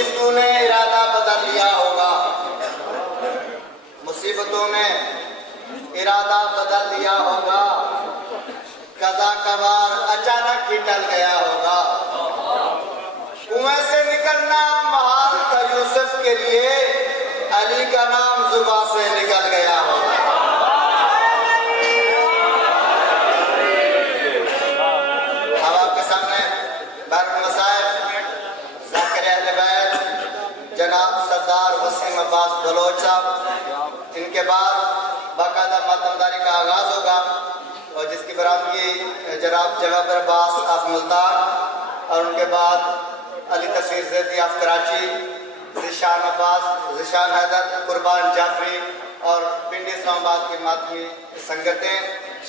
کچھ تو نے ارادہ بدل لیا ہوگا، مصیبتوں نے ارادہ بدل لیا ہوگا، قضا کبار اچانک ہی ٹل گیا ہوگا، کنویں سے نکلنا محال تھا یوسف کے لیے، علی کا نام زباں سے نکل گیا ہوگا۔ اب آپ کے سامنے بحر المصائب ذاکر اہل بیت جناب سردار وسیم عباس بلوچ صاحب، ان کے بعد باقاعدہ ماتمداری کا آغاز ہوگا، اور جس کی برآمدگی جناب جواب عباس آف ملتان، اور ان کے بعد علی تصویر زیدی آف کراچی، ذیشان عباس، ذیشان حیدر، قربان جعفری اور پنڈی اسلام آباد کی ماتمی سنگتیں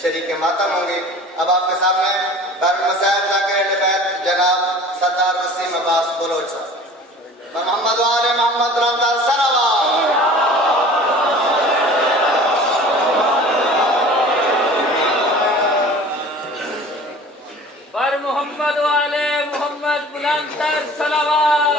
شریک ماتم ہوں گی۔ اب آپ کے سامنے بحر المصائب ذاکر اہل بیت جناب سردار وسیم عباس بلوچ صاحب، محمد وآل محمد رمضان صلوات۔ بر محمد والے محمد بلند تر صلوات۔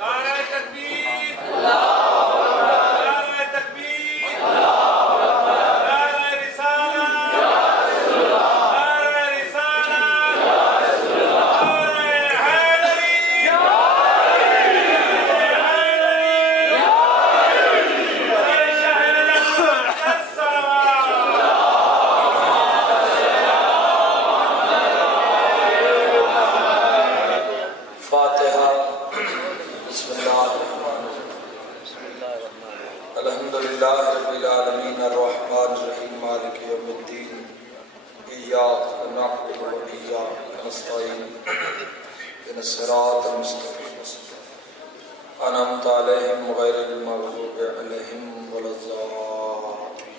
نعرہ تکبیر، نعرہ تکبیر، نعرہ رسالت، نعرہ رسالت، نعرہ حیدری، فاتحہ۔ بسم اللہ الرحمن الرحیم، الحمدللہ رب العالمین الرحمن الرحیم مالک یوم الدین، ایاک نعبد و ایاک نستعین، اہدنا الصراط المستقیم، انعمت علیہم غیر المغضوب علیہم ولا الضالین،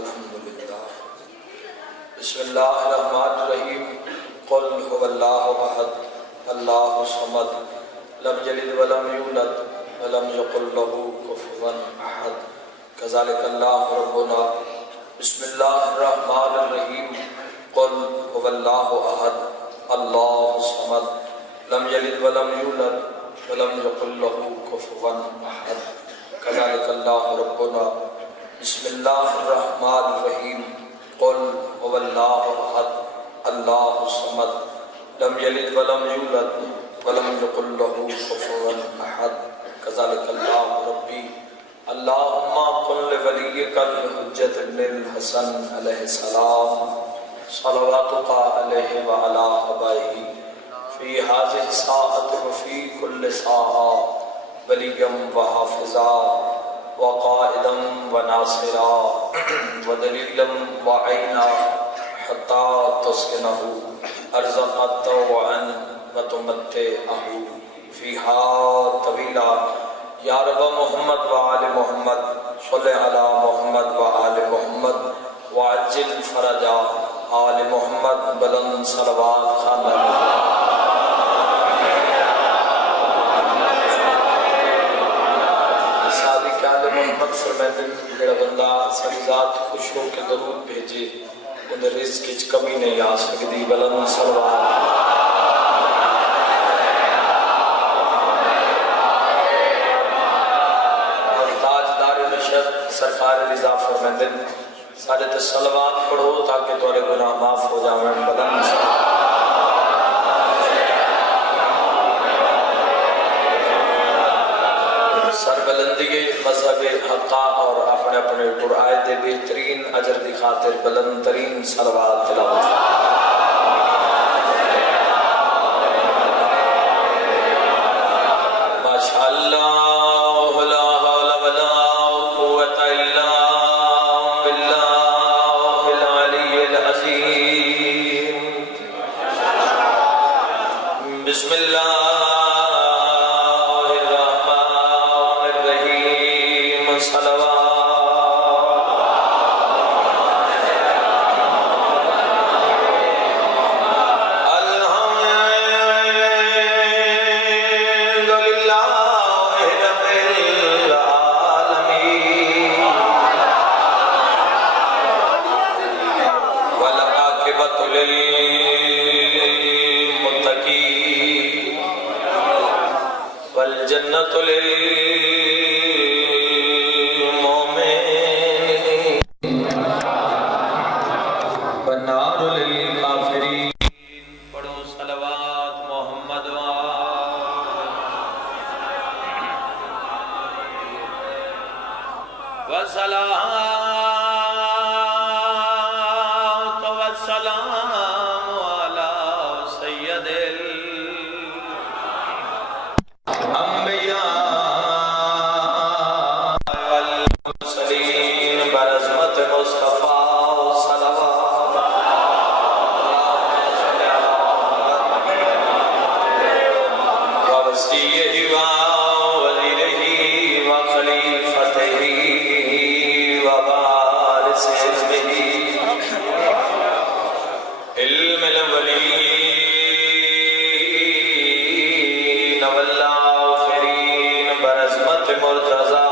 الحمدللہ۔ بسم اللہ الرحمن الرحیم، قل هو اللہ احد اللہ الصمد لم یلد ولم یولد ولم یکن له کفوا احد کذالک اللہ ربنا۔ بسم اللہ الرحمن الرحیم، قل هو اللہ احد اللہ الصمد لم یلد ولم یولد ولم یکن له کفوا احد کذالک اللہ ربنا۔ بسم اللہ الرحمن الرحیم، قل هو اللہ احد اللہ الصمد لم یلد ولم یولد ولم یکن له کفوا احد کذالک اللہ ربی۔ اللہم کن لولیک الحجۃ ابن الحسن علیہ السلام صلواتک علیہ وعلی آبائہ فی هذه الساعة وفی کل ساعة ولیا وحافظا وقائدا وناصرا ودلیلا وعینا حتی تسکنہ ارزقا طوعا وتمتعہ فیہا طویلا۔ یا رب محمد وآل محمد صلی علی محمد وآل محمد وعجل فرجا آل محمد بلند صلوات خاندہ۔ صادق آل محمد فرمیدن جڑا بندہ ساری ذات خوش ہو کے درود بھیجے انہیں رزق کی کمی نہیں آ سکتی، بلند صلوات۔ اور تاجدار رشد سرکار رضا فرمیدن سارے تے صلوات پڑھو تاکہ تھوڑے گناہ معاف ہو جاویں، بلند صلوات۔ سربلندی مذہب حقہ اور اپنے اپنے قرآن دے بہترین اجر دی خاطر بلند ترین صلوات تلاوت۔ ماشاءاللہ لا حول ولا قوت الا باللہ العلی العظیم۔ بسم اللہ للمؤمنين والنار للكافرين پڑھو صلوات محمد والصلاة والسلام على سيد الأنبياء والمرسلين برحمة مصطفى صلوات ووصيه ووزيره وخليفته ووارث علمه علم الأولين والآخرين برحمة مرتضى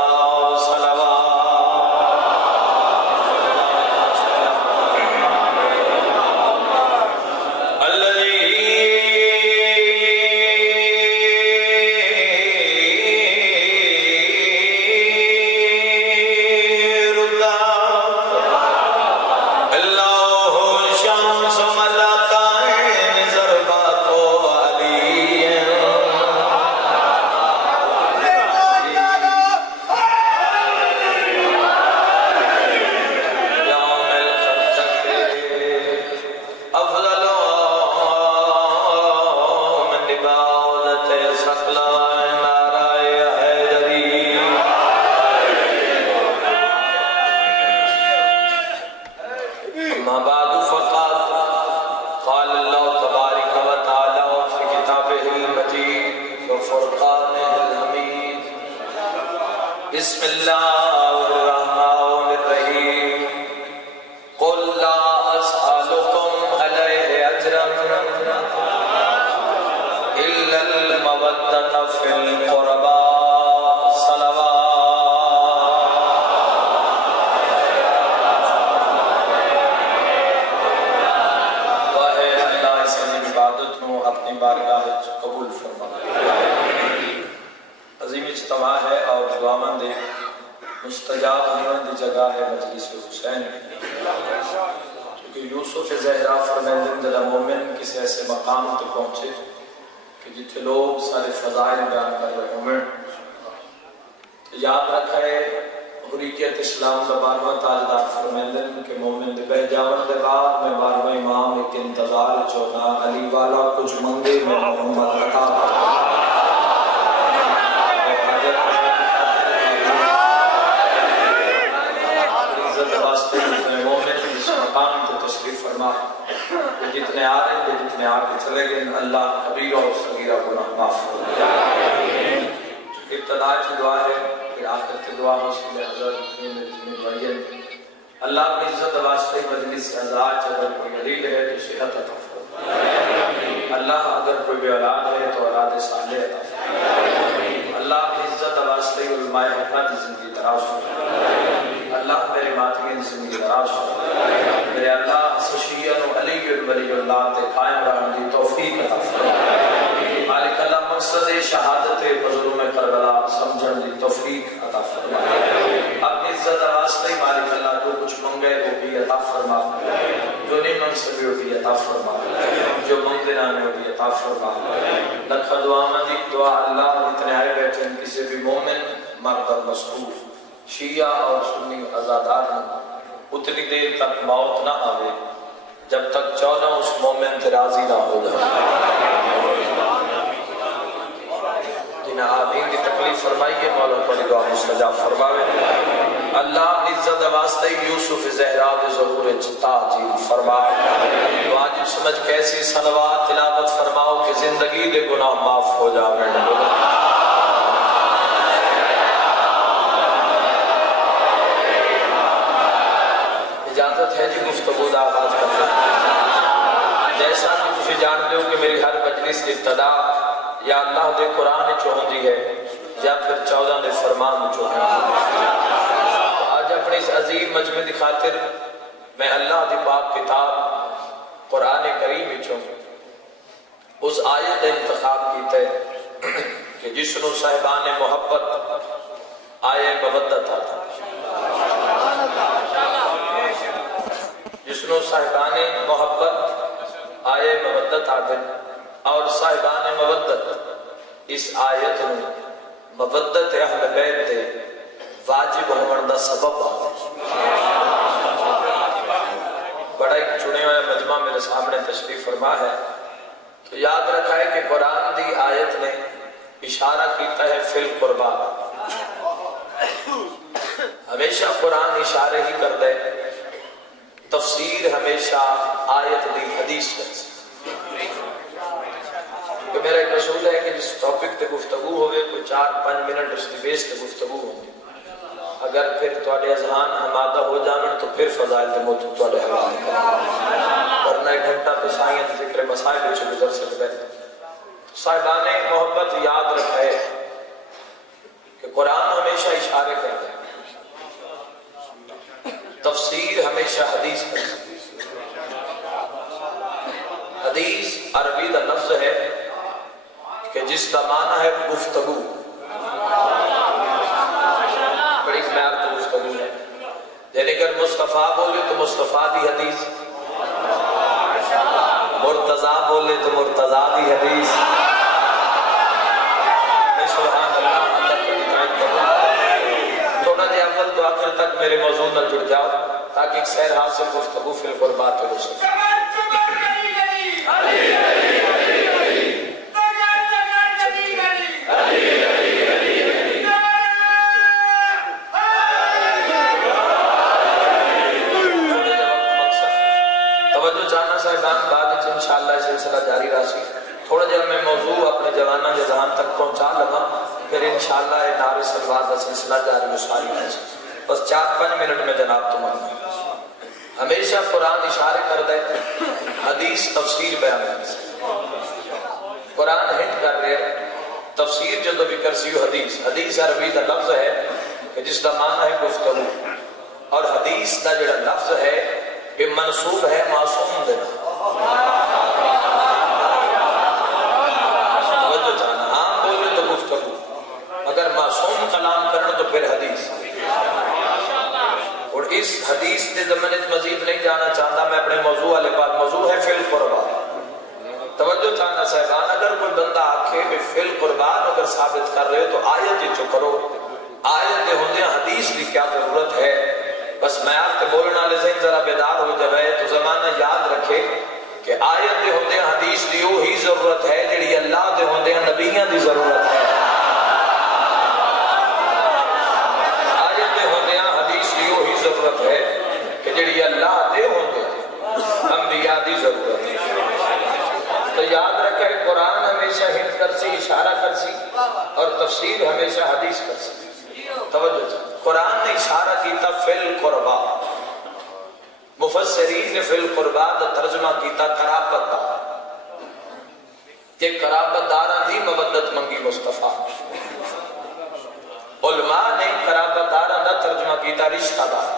بسم اللہ الرحمن الرحیم قل لا اسألكم علیہ اجرا الا المودۃ فی القربى صلوات واہ اللہ اس عبادت نو اپنی بارگاہ وچ قبول فرما عظیم اجتماع ہے اور دعا مند مستجاب ہونے دی جگہ ہے مجلس حسین کیونکہ یوسف زہرا فرمیندن دل مومن کسی ایسے مقام تک پہنچے کہ جتنے لوگ سارے فضائل بیان کر رہے ہوں یاد رکھے حریقیت اسلام کا 12واں تاجدار فرمیندن کہ مومن دے بہ جاون دے بعد میں 12واں امام ایک انتظار چونا علی والا کچھ منگے میں محمد عطا تشریف فرما جتنے آ رہے ہیں جتنے آ کے چلے گئے اللہ کبیرہ اور صغیرہ گناہ معاف فرما ابتدا کی دعا ہے پھر آخر کی دعا حسین حضرت اللہ اپنی عزت واسطے مجلس ازواج اگر کوئی غریب ہے تو صحت عطا فرما اللہ اگر کوئی بے اولاد ہے تو اولاد صالح عطا فرما اللہ اپنی عزت واسطے علماء حق کی زندگی دراز فرما اللہ میرے ماتمین زندگی دراز فرما میرے اللہ سشیعن و علی ولی اللہ تے قائم رہن دی توفیق عطا فرما مالک اللہ مقصد شہادت بظلم کربلا سمجھن دی توفیق عطا فرما اپنی عزت واسطے مالک اللہ جو کچھ منگے وہ بھی عطا فرما جو نہیں منگ سکے وہ بھی عطا فرما جو منگتے نہ وہ بھی عطا فرما لکھا دعا مندی دعا اللہ اتنے آئے بیٹھے کسی بھی مومن مرد مصروف شیعہ اور سنی ازادار اتنی دیر تک موت نہ آوے جب تک 14 اس مومن تے راضی نہ ہو جائے جنہیں آدین کی تکلیف فرمائیے مولا پڑی دعا مستجاب فرماوے اللہ اپنی عزت واسطے یوسف زہرا کے ظہور تاجیل فرما واجب سمجھ کیسی صلوات تلاوت فرماؤ کہ زندگی دے گناہ معاف ہو جاوے اجازت ہے جی گفتگو دا آغاز کرتے ہیں جیسا کہ تجھے جان دے ہو کہ میری ہر مجلس کی ابتدا یا اللہ دے قرآن چوہن دی ہے یا پھر 14 دے فرمان چوہن دی آج اپنی اس عظیم مجمع دی خاطر میں اللہ دی پاک کتاب قرآن کریم چوہن اس آیت انتخاب کیتا ہے کہ کہ جس نو صاحبان محبت آئے مودت آتا، جس نو صاحبان محبت آئے مودت آتے، اور صاحبان مودت اس آیت میں مودت اہل بیت دے واجب ہون دا سبب آتا۔ بڑا ایک چنے ہوئے مجمع میرے سامنے تشریف فرما ہے، تو یاد رکھا ہے کہ قرآن دی آیت نے اشارہ کیتا ہے فی القربا۔ ہمیشہ قرآن اشارے ہی کر دے، تفسیر ہمیشہ آیت دی حدیث کر دے۔ کہ میرا ایک اصول ہے کہ جس ٹاپک تے گفتگو ہوئے کوئی 4-5 منٹ اس کی بیس تے گفتگو ہوگی، اگر پھر تواڈے اذہان ہمادہ ہو جانن تو پھر فضائل تے موت تواڈے حوالے کریں، ورنہ ایک گھنٹہ تو سائیں ذکر مسائل وچ گزر سکدا ہے۔ صاحبان محبت یاد رکھے کہ قرآن ہمیشہ اشارے کرتا ہے، تفسیر ہمیشہ حدیث کرتا ہے۔ حدیث عربی دا لفظ ہے کہ جس کا معنی ہے گفتگو، بڑی خیال تو گفتگو ہے، یعنی اگر مصطفیٰ بولے تو مصطفیٰ دی حدیث، مرتضیٰ بولے تو مرتضیٰ دی حدیث۔ سبحان اللہ، تھوڑا جی اول تو آخر تک میرے موضوع نہ جڑ جاؤ تاکہ ایک سیر حاصل گفتگو فی القربات ہو سکے۔ توجہ چاہنا صاحبان، بعد انشاءاللہ سلسلہ جاری راسی، تھوڑا جب میں موضوع اپنے جوانہ جہان تک پہنچا لگا، پھر انشاءاللہ نعرے صلوات کا سلسلہ جاری رسائی ہے۔ بس 4-5 منٹ میں جناب تمہارا ہمیشہ قرآن اشارے کر دے، حدیث تفسیر بیان کر دے۔ قرآن ہنٹ کر رہے، تفسیر جو بھی کرسی ہو حدیث، حدیث عربی کا لفظ ہے کہ جس کا معنی ہے گفتگو، اور حدیث کا جڑا لفظ ہے یہ منسوب ہے معصوم دے۔ توجہ چاہنا، عام بولے تو گفتگو، اگر معصوم کلام کرنا تو پھر حدیث۔ اور اس حدیث کے زمانے مزید نہیں جانا چاہتا، میں اپنے موضوع والے بات، موضوع ہے فی القربا۔ توجہ چاہنا صاحبان، اگر کوئی بندہ آکھے کہ فی القربان اگر ثابت کر رہے ہو تو آیت ہی چو کرو، آیت دے ہوندے حدیث بھی کیا ضرورت ہے؟ بس میں آپ کے بولنے والے ذہن ذرا بیدار ہو جائے تو زمانہ یاد رکھے کہ آیت دے ہوندے حدیث دی وہی ضرورت ہے جڑی اللہ دے ہوندے نبیوں دی ضرورت ہے۔ آیت دے ہوندے حدیث دی وہی ضرورت ہے کہ جڑی اللہ دے ہوندے انبیاء دی ضرورت ہے۔ تو یاد رکھے قرآن ہمیشہ ہنٹ کرسی، اشارہ کرسی، اور تفسیر ہمیشہ حدیث کرسی۔ توجہ چاہیے، قرآن نے اشارہ کیتا فی القربا، مفسرین نے فی القربا دا ترجمہ کیتا قرابت دار، کہ قرابت داراں دی مودت منگی مصطفیٰ۔ علماء نے قرابت داراں دا ترجمہ کیتا رشتہ دار،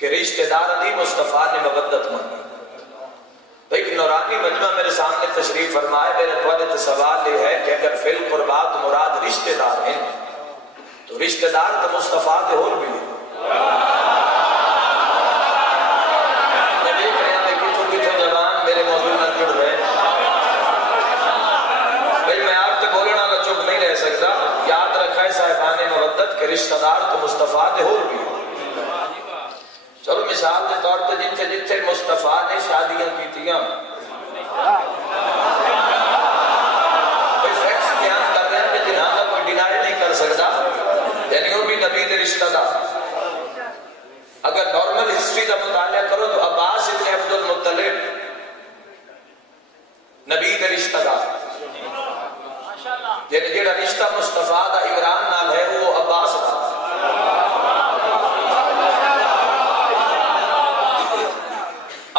کہ رشتہ دار دی مصطفیٰ نے مودت منگی۔ ایک نورانی مجمع میرے سامنے تشریف فرمائے، میرے توجہ سوال یہ ہے کہ اگر فی القربا مراد رشتہ دار ہیں تو رشتہ دار تو مصطفیٰ دے اور بھی ہیں۔ میں دیکھ رہے ہیں کچھ جوان میرے موضوع میں جڑ رہے ہیں، بھئی میں آپ کے بولنا نہ چپ نہیں رہ سکتا۔ یاد رکھا ہے صاحبان مودت کہ رشتہ دار تو مصطفیٰ دے اور بھی ہیں۔ چلو مثال کے طور پہ جتھے جتھے مصطفیٰ نے شادیاں کیتیاں، کوئی فیکٹس بیان کر رہے ہیں کہ جنہاں کا کوئی ڈینائی نہیں کر سکتا، یعنی وہ بھی نبی دے رشتہ دار۔ اگر نارمل ہسٹری کا مطالعہ کرو تو عباس ابن عبد المطلب نبی دے رشتہ دار، یعنی جڑا رشتہ مصطفیٰ دا عمران نال ہے وہ عباس دا۔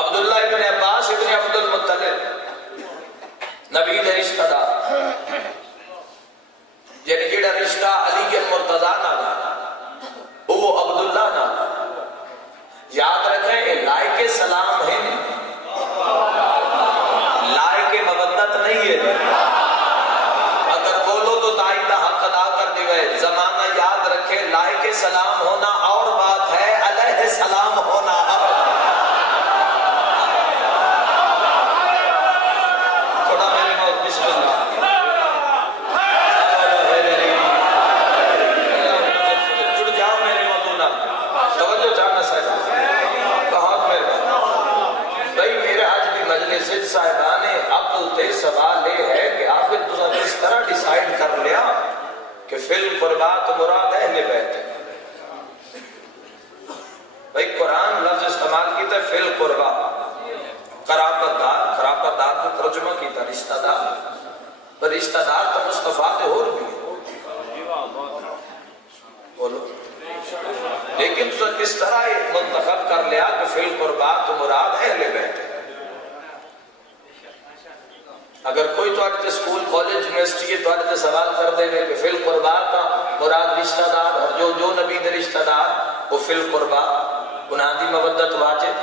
عبداللہ ابن عباس ابن عبد المطلب نبی دے رشتہ دار، یعنی جڑا رشتہ علی کے مرتضیٰ نال وہ عبداللہ نال۔ کیتا ہے فی القربہ، قرابت دار کو ترجمہ کیتا رشتہ دار، پر رشتہ دار تو مصطفیٰ دے اور بھی بولو، لیکن تو کس طرح منتخب کر لیا کہ فی القربہ تو مراد اہل بیت ہے۔ اگر کوئی تو آٹھتے سکول کالج یونیورسٹی کے تو آٹھتے سوال کر دے گے کہ فی القربہ کا مراد رشتہ دار، اور جو نبی دے رشتہ دار وہ فی القربہ انہاں دی مودت واجب،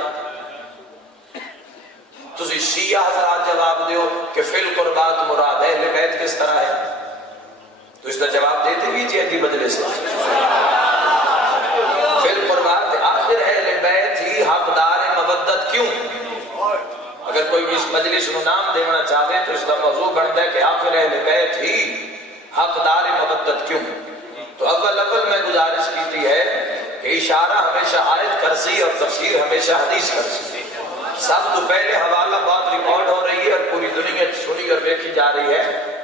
تو شیعہ حضرات جواب دیو کہ فی القربہ تو مراد اہل بیت کس طرح ہے، تو اس کا جواب دیتے بھی جی اہدی مجلس سے فی القربہ آخر اہل بیت ہی حقدار مودت کیوں؟ اگر کوئی اس مجلس کو نام دینا چاہے تو اس کا موضوع بنتا ہے کہ آخر اہل بیت ہی حقدار مودت کیوں؟ تو اول میں گزارش کی ہے کہ اشارہ ہمیشہ آیت کرسی اور تفسیر ہمیشہ حدیث کرسی، سب تو پہلے حوالہ بات ریکارڈ ہو رہی ہے اور پوری دنیا سنی اور دیکھی جا رہی ہے،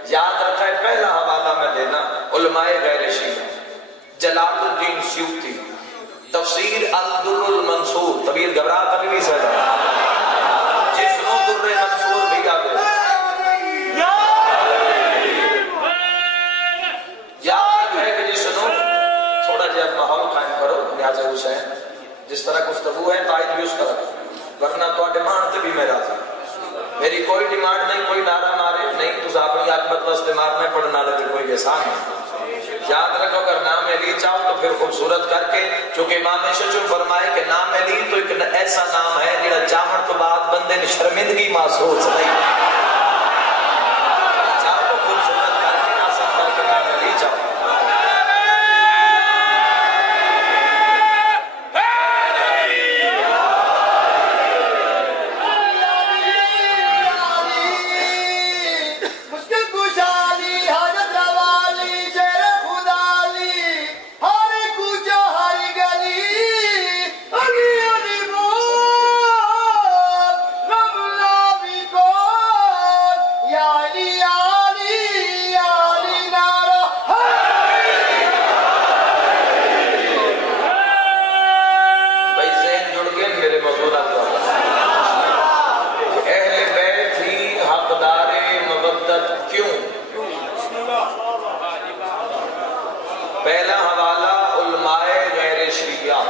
یاد رکھا ہے پہلا حوالہ میں دینا علماء غیر شیعہ، جلال الدین سیوطی تفسیر الدر المنصور، طبیعت گھبرا کر نہیں سکتا جسنو در منصور بھی آگے یاد ہے کہ جسنو تھوڑا جہاں ماحول قائم کرو نیاز حسین، جس طرح گفتگو ہے تائید بھی اس طرح، ورنہ تو ڈیمانڈ تے بھی میں راضی، میری کوئی ڈیمانڈ نہیں، کوئی نعرہ مارے نہیں تو اپنی عاقبت واسطے مارنے پڑنا لگے کوئی احسان نہیں۔ یاد رکھو اگر نام علی چاہو تو پھر خوبصورت کر کے، چونکہ امام شجر فرمائے کہ نام علی تو ایک ایسا نام ہے جڑا چاہن تو بعد بندے نے شرمندگی محسوس نہیں، چاہو تو خوبصورت کر کے ناسب کر کے نام علی چاہو۔ پہلا حوالہ علماء غیر شیعہ،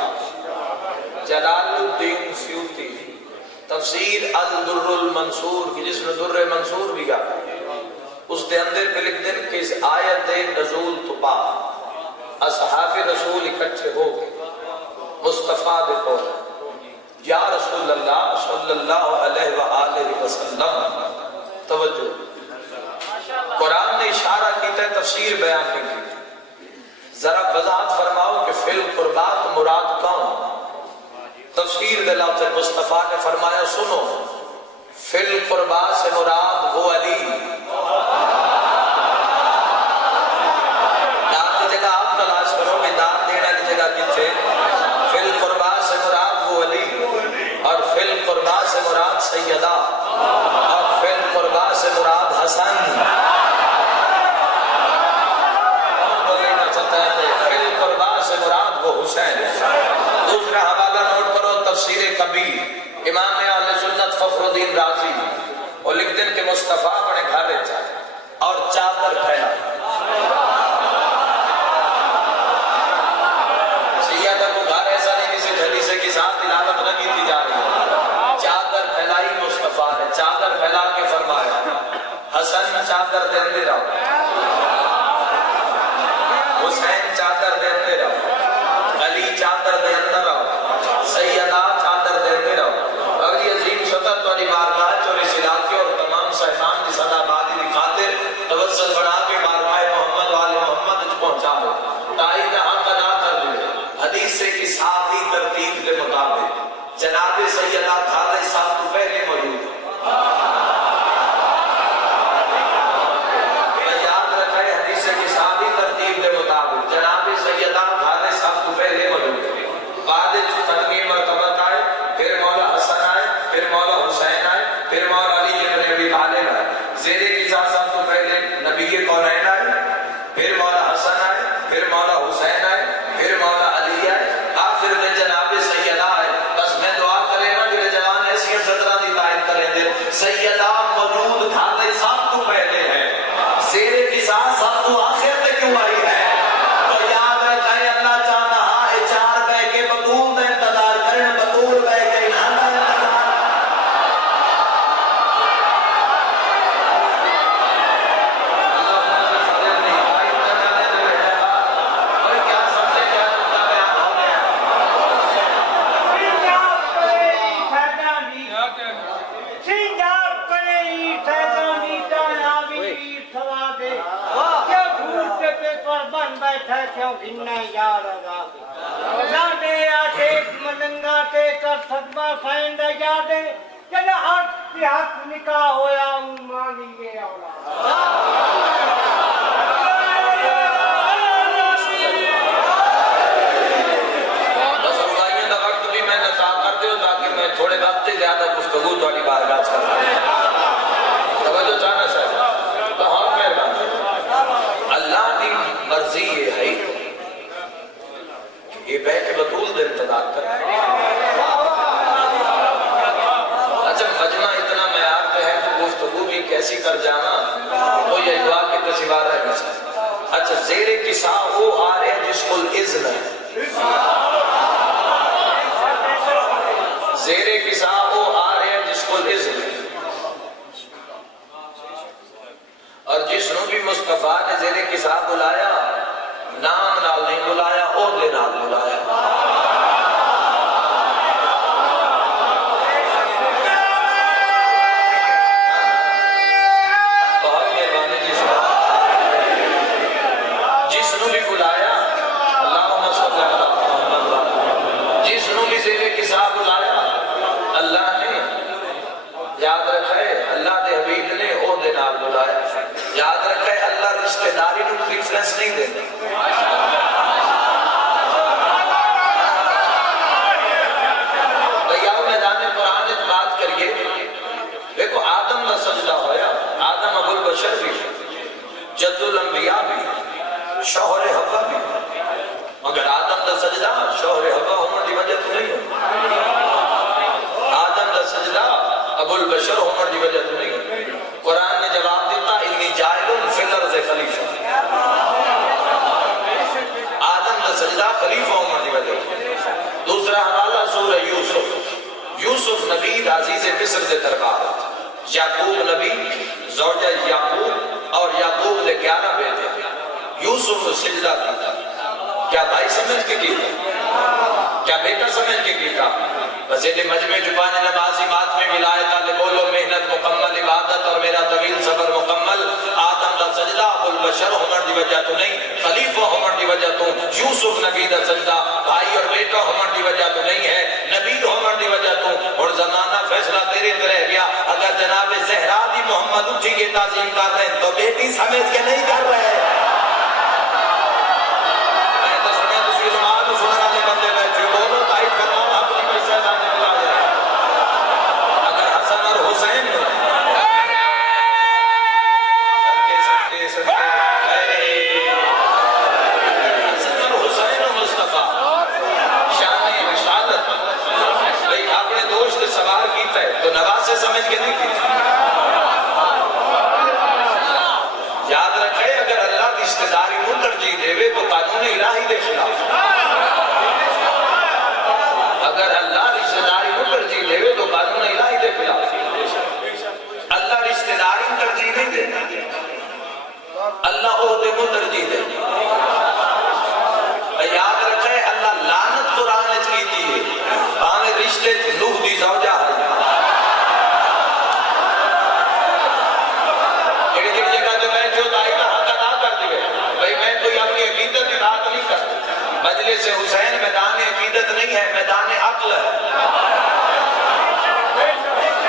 جلال الدین سیوطی تفسیر الدر المنصور کی، جس میں در منصور بھی گا، اس دے اندر پہ لکھ دیں کہ اس آیت نزول تو بعد اصحاب رسول اکٹھے ہو گئے، مصطفیٰ دے قول یا رسول اللہ صلی اللہ علیہ وآلہ وسلم، توجہ قرآن نے اشارہ کیتا ہے تفسیر بیان نہیں کی، ذرا وضاحت فرماؤ کہ فی القربات مراد کون؟ تفسیر دلاؤ سے مصطفیٰ نے فرمایا سنو، فی القربات سے مراد وہ علی، داد کی جگہ آپ تلاش کرو کہ داد دینا کی جگہ کتھے، فی القربات سے مراد وہ علی، اور فی القربات سے مراد سیدہ، اور فی القربات سے مراد حسن، حسین۔ دوسرا حوالہ نوٹ کرو تفسیر کبیر امام اہل سنت فخر الدین رازی، اور لکھ دیں کہ مصطفیٰ اپنے گھر دے کر صدمہ سائن دا یاد ہے کہ حق کی حق نکاح ہویا مانگیے تھوڑے وقت زیادہ گفتگو تو بارگاہ کرنا توجہ چاہنا صاحب بہت مہربانی اللہ کی مرضی یہ ہے یہ بیت بطول دے انتظار کر اچھا مجمع اتنا معیار پہ ہے تو گفتگو بھی کیسی کر جانا تو یہ دعا کے تصویر ہے اچھا زیر کسا وہ آ رہے ہیں جس کو اذن ہے زیر کسا وہ آ رہے ہیں جس کو اذن اور جس نے بھی مصطفیٰ نے زیر کسا بلایا نام نال نہیں بلایا عہدے نال بلایا بہت مہربانی جس نے بھی بلایا اللہم صلی اللہ جس نے بھی زیر کسا بلایا اللہ نے یاد رکھے اللہ دے حبیب نے عہدے نال بلایا یاد رکھے اللہ رشتہ داری نو پریفرنس نہیں دے بھئی آؤ میدان قرآن ایک بات کریے دیکھو آدم کا سجدہ ہویا آدم ابو البشر بھی جد الانبیاء بھی شوہر حوا بھی مگر آدم کا سجدہ شوہر حوا ہونے کی وجہ تو نہیں ہو سجدہ ابو البشر عمر دی وجہ تو نہیں قرآن نے جواب دیتا انی جائلن فی الارض خلیفہ آدم کا سجدہ خلیفہ عمر دی وجہ دوسرا حوالہ سورہ یوسف نبی عزیز مصر دے دربار یعقوب نبی زوجہ یعقوب اور یعقوب دے 11 بیٹے یوسف سجدہ کیتا کیا بھائی سمجھ کے کیتا کیا بیٹا سمجھ کے کیتا وزید مجمع جبان نمازی ماتم ولایت آلے بولو محنت مکمل عبادت اور میرا طویل صبر مکمل آدم دا سجدہ ابو البشر عمر دی وجہ تو نہیں خلیفہ عمر دی وجہ تو یوسف نبی دا سجدہ بھائی اور بیٹا عمر دی وجہ تو نہیں ہے نبی عمر دی وجہ تو اور زمانہ فیصلہ تیرے تے رہ گیا اگر جناب زہرا دی محمد اٹھی کے تعظیم کر رہے ہیں تو بیٹی سمجھ کے نہیں کر رہے میں تو سنے تو علماء سننے والے بندے بیٹھے بولو بھائی فرماؤ اپنی پیسہ جانے والا ہے اگر حسن اور حسین صدقے حسن اور حسین و مصطفیٰ شان رسالت بھئی اپنے دوست سوار کیتا ہے تو نواز سے سمجھ کے نہیں کیتا یاد رکھے اگر اللہ کی رشتہ داری کو ترجیح دے تو قانون الہی دے خلاف اگر اللہ رشتہ داری کو ترجیح دے تو قانون الہی دے خلاف اللہ رشتہ داری کو ترجیح نہیں دے اللہ عہدے کو ترجیح دے یاد رکھے اللہ لعنت قرآن نے کی تھی آنے رشتے نوح دی زوجہ ہے مجلس حسین میدان عقیدت نہیں ہے میدان عقل ہے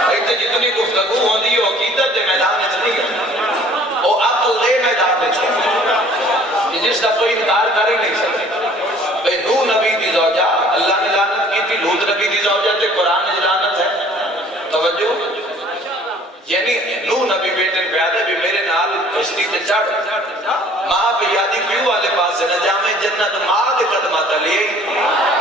ایک جتنی گفتگو ہوندی ہو عقیدت دے میدان نہیں ہے وہ عقل دے میدان میں چھوڑ جس کا کوئی انکار کر ہی نہیں سکتے بھئی نوح نبی دی زوجہ اللہ نے لعنت کی تھی لوط نبی دی زوجہ تے قرآن نے لعنت ہے توجہ یعنی نوح نبی بیٹے پیادے بھی میرے نال کشتی تے چڑھ ماں پہ یادی کیوں والے پاس سے نہ جامع جنت ماں دے قدمہ تلے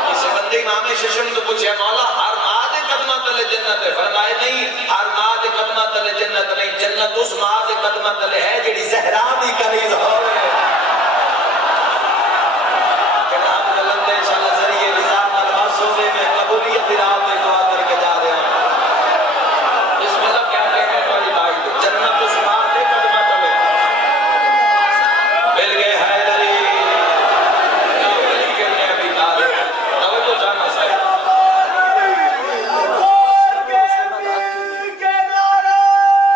کسی بندے امام ششم تو پوچھے مولا ہر ماں دے قدمہ تلے جنت ہے فرمائے نہیں ہر ماں دے قدمہ تلے جنت نہیں جنت اس ماں دے قدمہ تلے ہے جڑی زہرا دی قریب ہوئے جناب جلندے شاہ ذریعے رضا مدمہ صوبے میں قبولیت راہ میں دعا کر کے جا رہے ہیں اس مطلب کیا کہتے ہیں توڑی بھائی جنت اس ماں دے قدمہ تلے مل گئے حیدری علی ابن ابی طالب توجہ جانا صاحب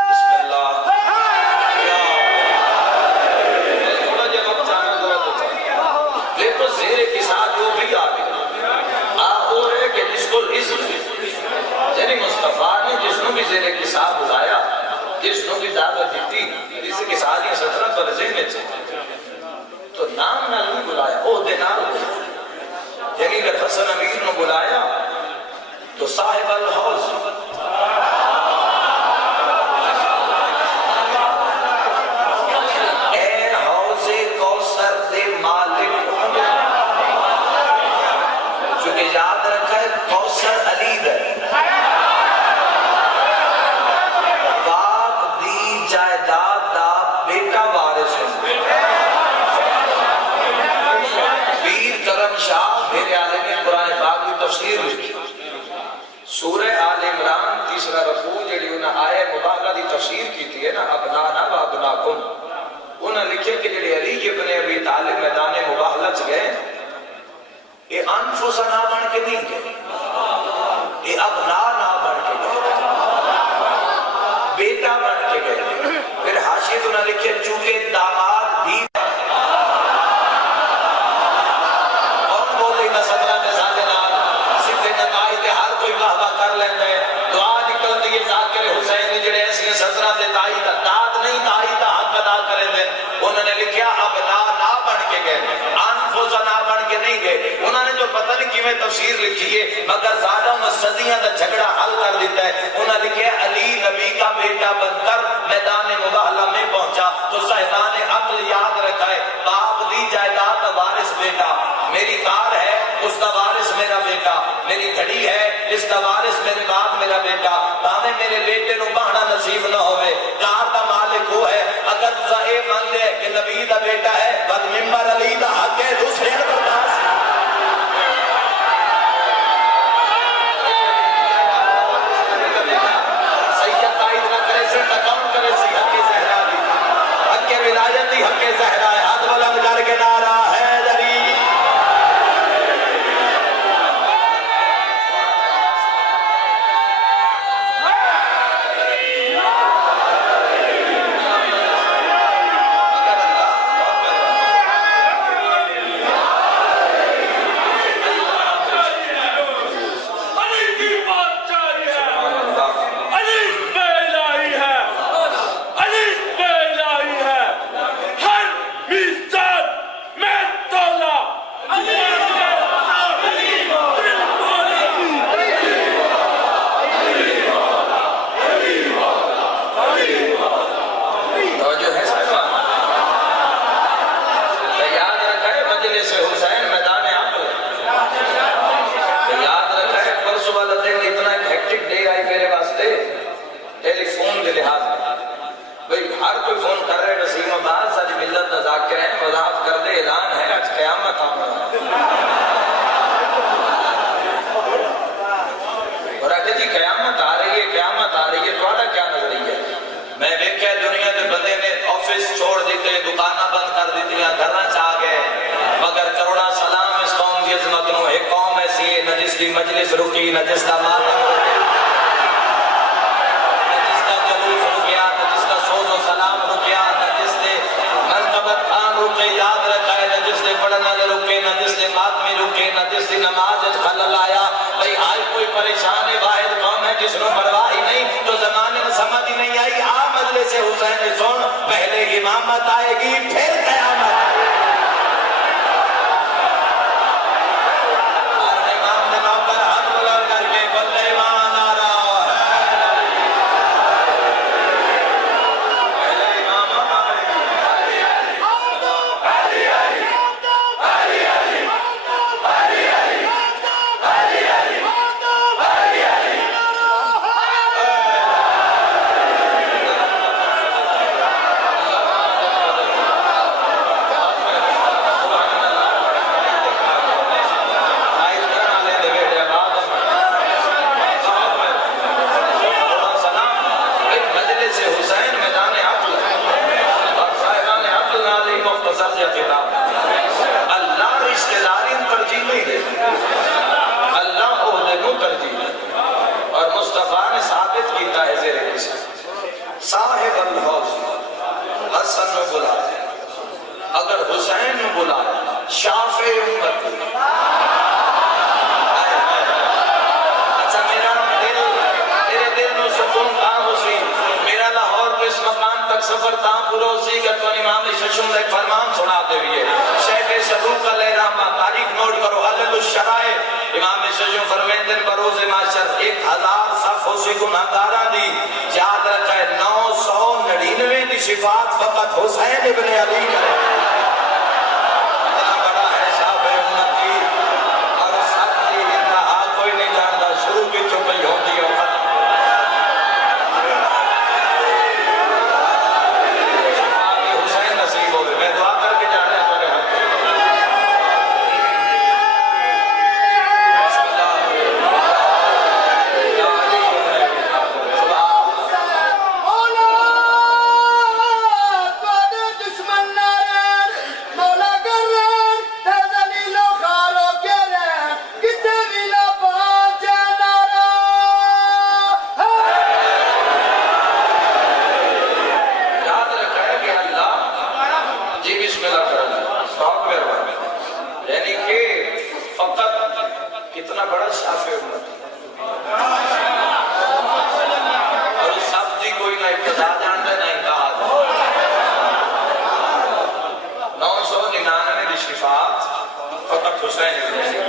بسم اللہ تھوڑا حسن امیر نے بلایا تو صاحب الحوض اے حوض کوثر دے مالک، چونکہ یاد رکھا ہے کوثر علی ہے، باپ دی جائیداد دا بیٹا وارث ہے۔ پیر کرم شاہ میرے عالم نے قرآن پاک کی تفسیر لکھی، سورہ آل عمران تیسرا رکوع جڑی انہیں آئے مبالغہ دی تفسیر کی تھی نا، ابنانا و ابناکم، انہیں لکھے کہ جڑی علی ابن ابی طالب میدان مباہلہ چ گئے، یہ انفسنا بن کے نہیں گئے، یہ ابنانا بن کے گئے، بیٹا بن کے گئے۔ پھر حاشیہ انہیں لکھے چونکہ داماد بھی پتہ نہیں کیوں تفسیر لکھی ہے، مگر زیادہ صدیاں کا جھگڑا حل کر دیتا ہے۔ انہوں نے لکھا علی نبی کا بیٹا بن کر میدان مباہلہ میں پہنچا تو صاحبان عقل یاد رکھا ہے، باپ دی جائیداد کا وارث بیٹا، میری کار ہے اس کا وارث میرا بیٹا، میری گھڑی ہے اس کا وارث میرے باپ میرا بیٹا، تاہمیں میرے بیٹے نو بہنا نصیب نہ ہوئے، کار کا مالک وہ ہے۔ اگر تسا اے مان لے کہ نبی دا بیٹا ہے بد ممبر علی دا حق ہے دوسرے برداشت حق زہرا ہے، ہاتھ بلند کر کے نعرہ حیدری۔ مجلس رکی نہ جس کا ماتم رکیا، نہ جس کا جلوس رکیا، نہ جس کا سوز و سلام رکیا، نہ جس نے منقبت خان رکے یاد رکھا ہے، نہ جس نے پڑھنا رکے، نہ جس نے ماتمی رکے، نہ جس نے نماز خلل آیا۔ بھئی آج کوئی پریشان ہے، واحد قوم ہے جس نے پرواہ ہی نہیں، تو زمانے میں سمجھ ہی نہیں آئی۔ آ مجلس حسین سن، پہلے امامت آئے گی پھر قیامت آئے گی۔ حسین ابن علی کرے اتنا بڑا ہے شاف امتی اور سب کی انتہا کوئی نہیں جانتا شروع کی چھپی ہوتی ہے حسین نصیب ہوئے میں دعا کر کے جانے ہمارے حق بسم اللہ یا علی مولا تواڈے دشمن نال مولا کرن تے ذلیل و خارو کرن کتے وی نہ پہنچے نارا یاد رکھیں کہ اللہ جی بسم اللہ کریں بہت مہربانی یعنی کہ فقط کتنا بڑا شافع امت اور اس سب جی کوئی نہ ابتدا جانتا نہ انتہا 999 دی شفاعت فقط حسین ابن علی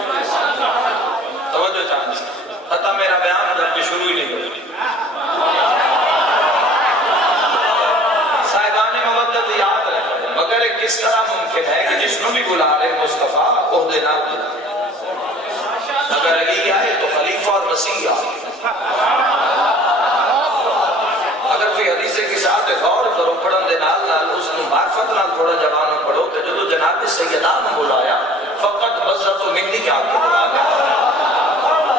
توجہ چاہتے حتی میرا بیان جب کہ شروع ہی نہیں ہوئی صاحبان مودت یاد رکھیں مگر ایک کس طرح ممکن ہے کہ جس کو بھی بلا رہے مصطفیٰ عہدے نہ بلا اگر علی آئے تو خلیفہ اور مسیح آئے اگر کوئی حدیث کے ساتھ غور کرو پڑھن دے نال نال اس کو معرفت نال تھوڑا جوانوں پڑھو کہ جو جناب سیدہ نے بلایا فقط بزرت و مندی آپ کو بلایا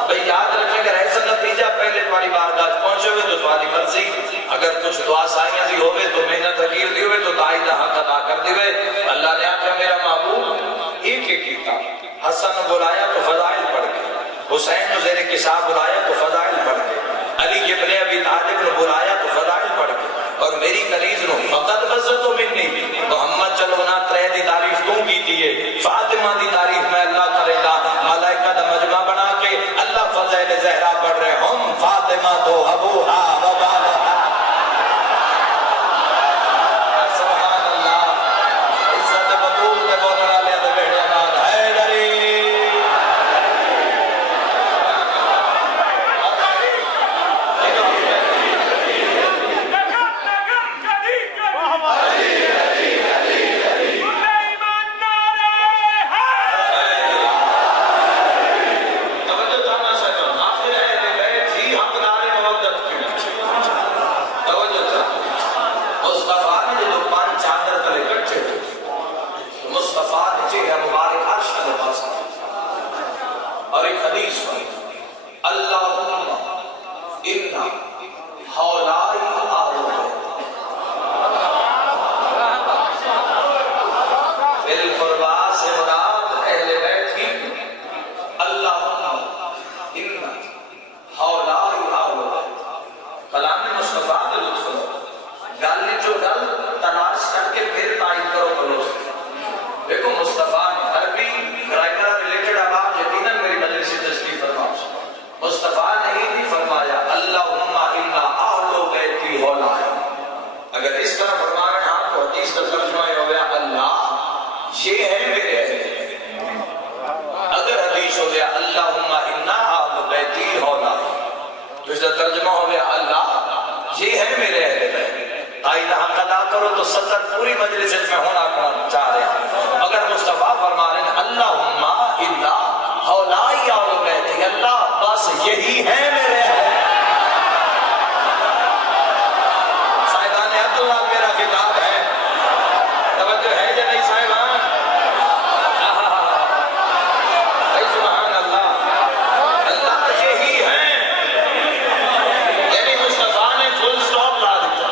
بھئی یاد رکھیں اگر ایسا نتیجہ پہلے تمہاری بارگاہ پہنچے ہوئے تو تمہاری مرضی اگر کچھ دعا سائیاں دی ہوئے تو محنت حقیر دی ہوئے تو تائیدہ حق ادا کر دی ہوئے اللہ نے آخر میرا محبوب ایک ایک کیتا حسن بلایا تو فضائل پڑھ گئے حسین نے زیر کساب بلایا تو فضائل پڑھ گئے علی ابن ابی طالب نے بلایا تو فضائل پڑھ گئے اور میری کلیز نے فقط بزت و منی محمد چلو نہ ترے دی تعریف تم کی دیئے فاطمہ دی تعریف میں اللہ کرے گا ملائکہ دا مجمع بنا کے اللہ فضائل زہرہ پڑھ رہے ہم فاطمہ تو ابوہا وبالہا سبحان اللہ عزت بطول دے بولنا لیا دے بیٹھے آماد حیدری توجہ جانا صاحب آخر اہل بیت ہی حقدار مودت کی توجہ جانا مصطفیٰ نے جو پانچ چادر تلے کٹھے ہوئے مصطفیٰ نے چہرہ مبارک عرش کے پاس اور ایک حدیث میں اللہم انا حولائی آلو بالقربا سے مراد اہل بیت ہی اللہم انا حولائی آلو کلام مصطفیٰ نے لطف گل جو گل تلاش کر کے پھر تائید کرو بلوز دیکھو مصطفیٰ نے عربی گرائمر ریلیٹڈ آباد یقیناً میری مجلس تشریف فرماؤ مصطفیٰ نے ہی نہیں فرمایا اللہم انا اہل بیتی حولائی اگر اس طرح فرما رہے ہیں آپ کو حدیث کا ترجمہ ہو گیا اللہ یہ ہے میرے اہل اگر حدیث ہو گیا اللہم انا اہل بیتی حولائی تو اس کا ترجمہ ہو گیا اللہ یہ ہے میرے اہل تائید حق ادا کرو تو صدر پوری مجلس میں ہونا چاہ رہے ہیں مگر مصطفیٰ فرما رہے ہیں اللہم انا حولائی اہل بیتی اللہ بس یہی ہے میرے اہل صاحبان عبداللہ میرا خطاب ہے توجہ ہے یا نہیں صاحبان اے سبحان اللہ اللہ یہی ہے یعنی مصطفیٰ نے فل سٹاپ لا دیا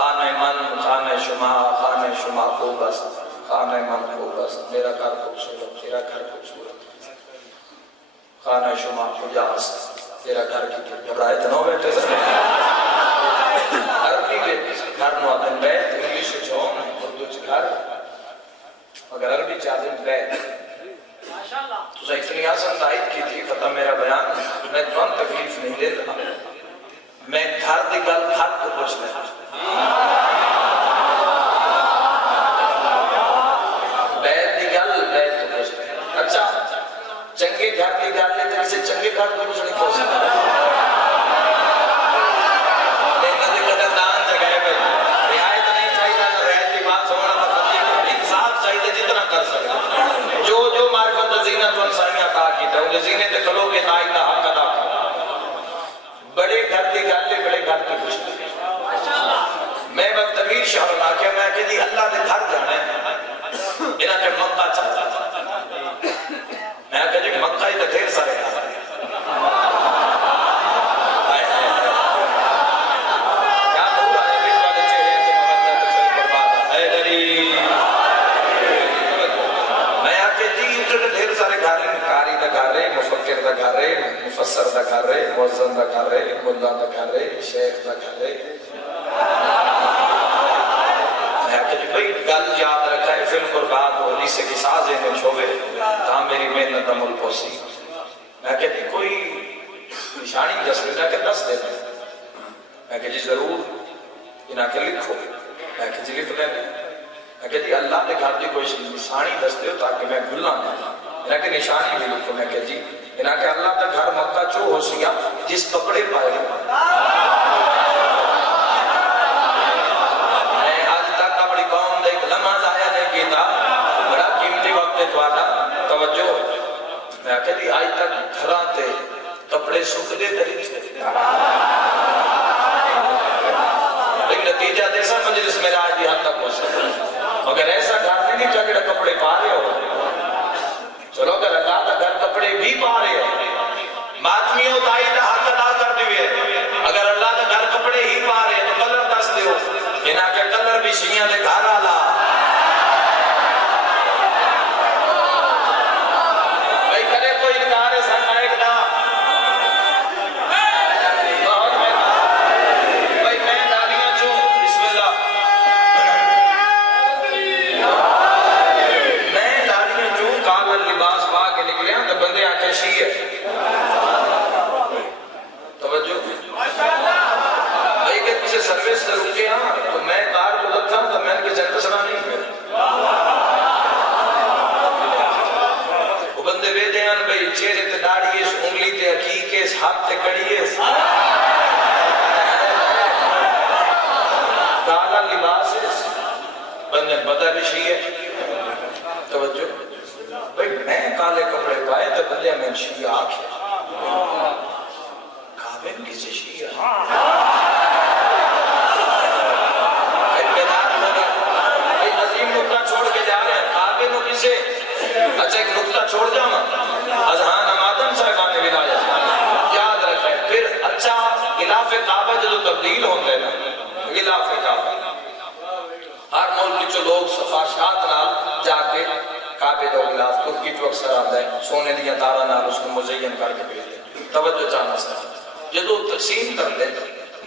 خانہ شما خوب است، خانہ من خوب است، میرا گھر خوبصورت، تیرا گھر خوبصورت، خانہ شما کجا است، تیرا گھر کی گھبرائے تو نو بیٹھے سکتے عربی کے گھر نو آدن بیت، انگلیش چون اردو چ گھر، مگر عربی چاہدن بیت. تو اتنی آسان تائید کی تھی فتح میرا بیان، میں کون تکلیف نہیں دیتا، میں گھر دی گل گھر کو پوچھ لیتا، بیت دی گل بیت کو پوچھ لیتا. اچھا چنگے گھر دی گل لیتے کسی چنگے گھر کو پوچھ نہیں پوچھ لیتا. لیکن دی قدر دان جگہ ہے رعایت نہیں چاہیے، رعایت کی بات سمجھنا، انصاف چاہیے جتنا کر سکتے. جو معرفت زینت و انسانیہ عطا کیتا ہے انہیں زینے تے کھلو کے تائی دا حق ادا کرتا. بڑے گھر دی گل لے بڑے گھر دی کچھ میں وقت امیر شاہ اللہ کیا میں کہ دی اللہ دے گھر جانا ہے انہاں کے مکہ چاہتا میں کہ جی مکہ ہی تو ڈھیر سارے کیا دور آئے بھی والے چہرے سے مغلدہ تشریف برباد ہے گری میں کہ جی اتنے ڈھیر سارے گھر ہیں، قاری دا گھر ہے، مفکر دا گھر ہے، مفسر دا گھر ہے، موزن دا گھر ہے، ملا دا گھر ہے، شیخ دا گھر ہے. بھئی گل یاد رکھا ہے فلم قربات ہو حدیث کی سازیں میں چھوڑے تاں میری محنت عمل پوسی. میں کہتی کوئی نشانی جس میں کہ دس دے میں کہ جی ضرور انہاں کے لکھو. میں کہ جی لکھ لیں میں کہتی اللہ نے گھر دی کوئی نشانی دس دے تاکہ میں بھولا نہ. انہاں کے نشانی بھی لکھو. میں کہ جی انہاں کے اللہ کا گھر مکہ چو ہو سیا جس کپڑے پائے توجہ. میں کہتی آج تک گھران تے کپڑے سکھ دے طریقے لیکن نتیجہ دیسا مجلس میرا آج بھی حد تک ہو سکتا مگر ایسا گھر نہیں چاہیے کپڑے پا رہے ہو. چلو اگر اللہ کا گھر کپڑے بھی پا رہے ہو ماتمیوں تائی دا حق ادا کر دیوئے. اگر اللہ کا گھر کپڑے ہی پا رہے تو کلر دس دیو انہاں کے کلر بھی شیعہ دے گھر آلا سروس سے رکے ہاں تو میں کار کو لگتا ہوں تو میں ان کے جنت سنا نہیں پہ وہ بندے بیدے ہیں بھئی چہرے تے داڑیے اس انگلی تے حقیقے اس ہاتھ تے کڑیے کالا لباس ہے بندے بدہ بھی شیئے. توجہ بھئی میں کالے کپڑے پائے تو بندے میں شیعہ آکھے کعبے میں کسی شیعہ چھوڑ کے جا رہے ہیں کعبے نو کسے. اچھا ایک نقطہ چھوڑ جاؤں اذہان امادن صاحبان نے ولایت یاد رکھیں. پھر اچھا غلاف کعبہ جو تبدیل ہوتے ہیں غلاف کعبہ ہر ملک جو لوگ صفاشات نال جا کے کعبے دو غلاف ترکی جو اکثر آتا ہے سونے دیا تارہ نال اس کو مزین کر کے بھیجتے. توجہ چاہنا سکتے جدو تقسیم کر لیں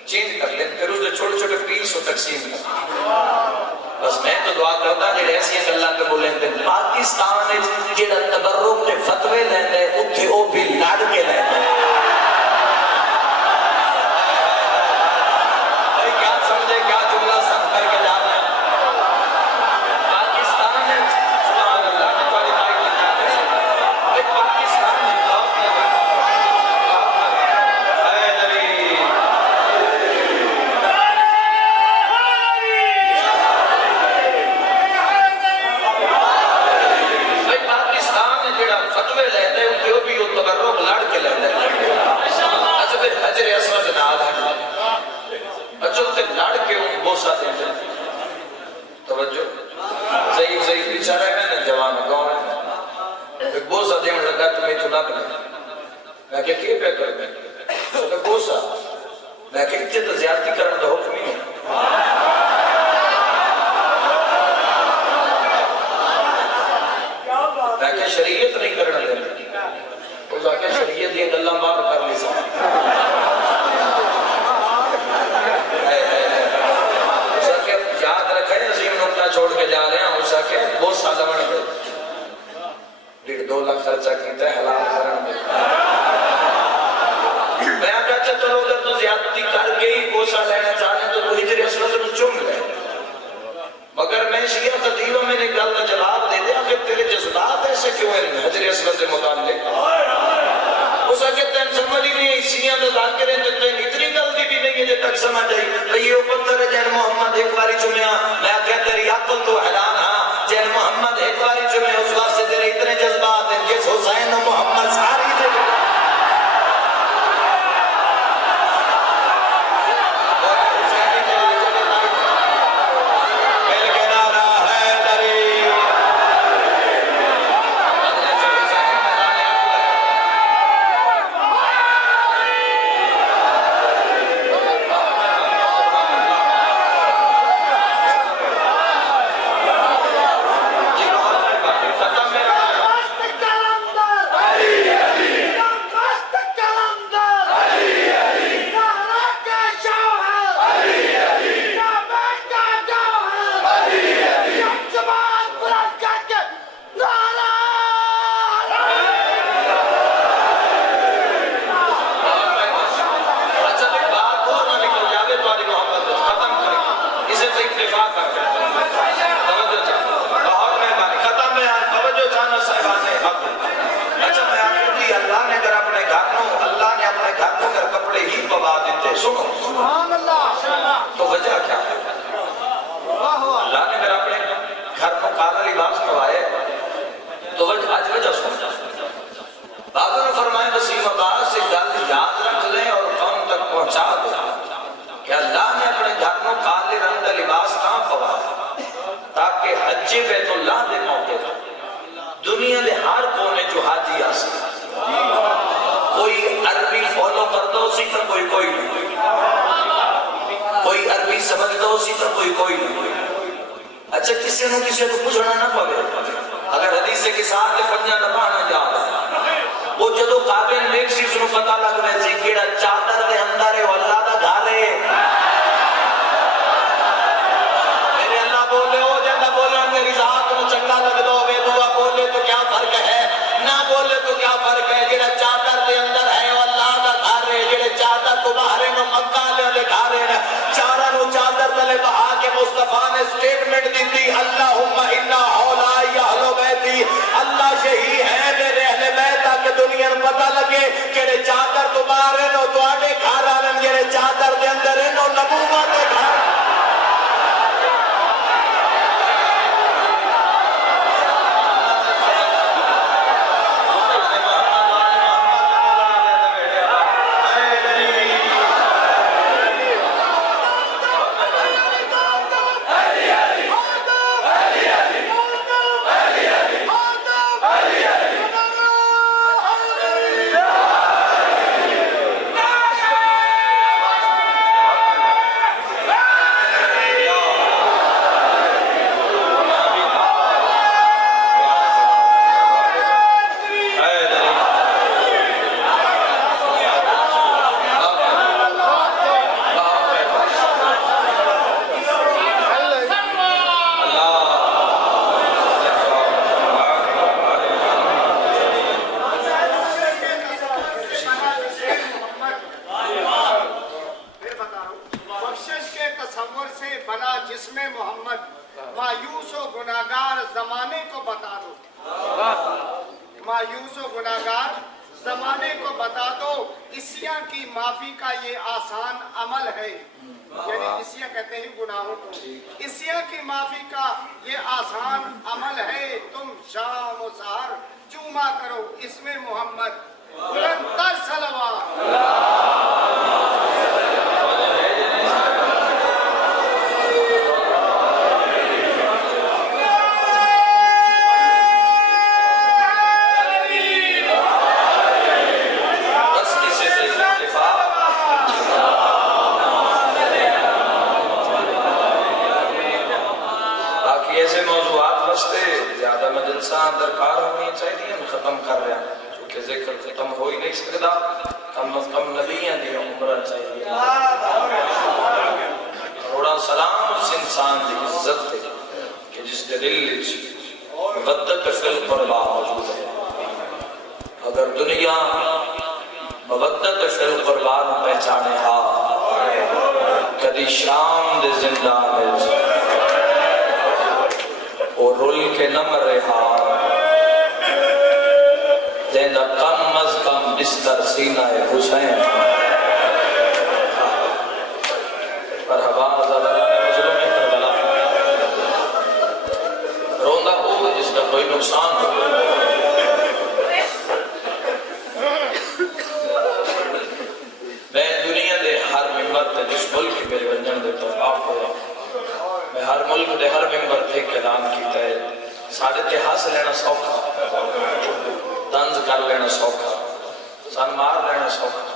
چینج کر لیں پھر اسے چھوٹے چھوٹے پیس کو تقسیم کر لیں. بس میں تو دعا کرتا کہ ایسی اللہ کے بولیں دے پاکستان جڑا تبرک تے فتوے لیندے اتھے او بھی لڑ کے لیندے. کیا سمجھے کیا جملہ سب کر کے جا رہے ہیں پاکستان سبحان اللہ نے تمہاری بائک لگا دے پاکستان میں کہ کیے پہ کر گئے میں کہ اتنے تو زیادتی کرنے دا حکم ہی ہے کے جا رہے ہیں اسا کے بہت سالہ بن گئے 1.5-2 لاکھ خرچہ کیتا ہے حلال حرام میں کہتا چلو اگر تو زیادتی کر کے ہی گوشہ لینا چاہ رہے ہیں تو ہجر اسود میں چم لے مگر میں شیعہ خطیبہ میں نے گل کا جواب دے دیا کہ تیرے جذبات ایسے کیوں ہیں حجر اسود سے متعلق اسا کہ تین سمجھ ہی نہیں شیعہ تو ذاکریں تو تین اتنی غلطی بھی نہیں ہے جو تک سمجھ آئی یہ پتھر ہے جن محمد ایک باری چمیا میں کہتا تیری عقل تو حیران ہاں جن محمد ایک باری چمیا اس بار سے تیرے اتنے جذبات ہیں کہ حسین و محمد ساری جگہ تو وجہ کیا ہے اللہ نے اگر اپنے گھر کو کالا لباس پوائے تو آج وجہ سن بابر نے فرمائے وسیم عباس ایک گل یاد رکھ لیں اور قوم تک پہنچا دیں کہ اللہ نے اپنے گھر کو کالے رنگ کا لباس کہاں پوایا تاکہ حج بیت اللہ دے موقع دنیا دے ہر کونے جو حاجی آ سکے کوئی عربی فالو کر دو اسی پر کوئی نہیں کوئی عربی سمجھ دو اسی پر کوئی نہیں اچھا کسی نو کسی کو پوچھنا نہ پوے اگر حدیث کے ساتھ پنجا نبانا یاد ہے وہ جدو قابل نیک سی اس نو پتہ لگ رہے سی کیڑا چادر دے اندر ہے وہ اللہ دا گھر ہے میرے اللہ بولے ہو جاتا بولے میری ذات نو چنگا لگ دو بے دعا بولے تو کیا فرق ہے نہ بولے تو کیا فرق ہے جڑا چادر دے اندر ہے وہ اللہ دا گھر ہے جڑے چادر کو باہر نو مکہ لے گھر ہے چارہ نو چادر تلے بہا کے مصطفیٰ نے سٹیٹمنٹ دی تھی اللہم انا اولائی اہل بیتی اللہ یہی ہے میرے اہل بیت تاکہ دنیا میں پتہ لگے کہ چادر تو باہر نو تو آنے گھر آنے جڑے چادر دے اندر ہے نو نبوت دے گھر جس کے دل مبدت فی القربہ موجود ہے. اگر دنیا مبدت فی القربہ پہچانے ہا کدی شام دے زندان اور رول کے نم رہا جیندہ کم از کم بستر سینہ حسین پر حواز اللہ نے مظلوم کربلا روندہ ہو جس کا کوئی نقصان ہو. میں دنیا دے ہر ممبر تے جس ملک میرے ونجن دے توقاف ہوا میں ہر ملک دے ہر ممبر تے کلام کیتا ہے. ساڑھے تے ہاس لینا سوکھا طنز کر لینا سوکھا سن مار لینا سوکھا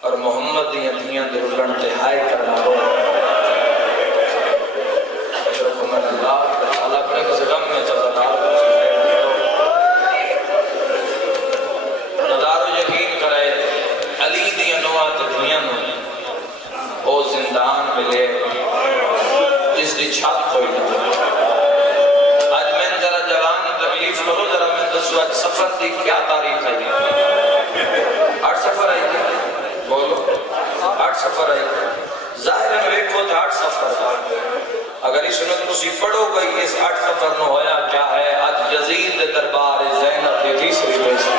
اور محمد دیاں دیاں دے رلن تے ہائے کرنا ہو. اشرکم اللہ اللہ اپنے کسی غم میں چزدار ندارو یقین کرے علی دیاں نوات دنیا میں او زندان ملے جس دی چھت کوئی نہ. آج میں ذرا جوان تکلیف کرو ذرا میں دسو آج سفر دی کیا تاریخ ہے؟ 8 سفر آئی تھی بولو 8 سفر آئی ظاہر میں ایک ہوتا 8 سفر. اگر اس میں تسی پڑھو گئی اس 8 سفر نو ہویا کیا ہے. آج یزید دربار زینب دی تیسری بیسی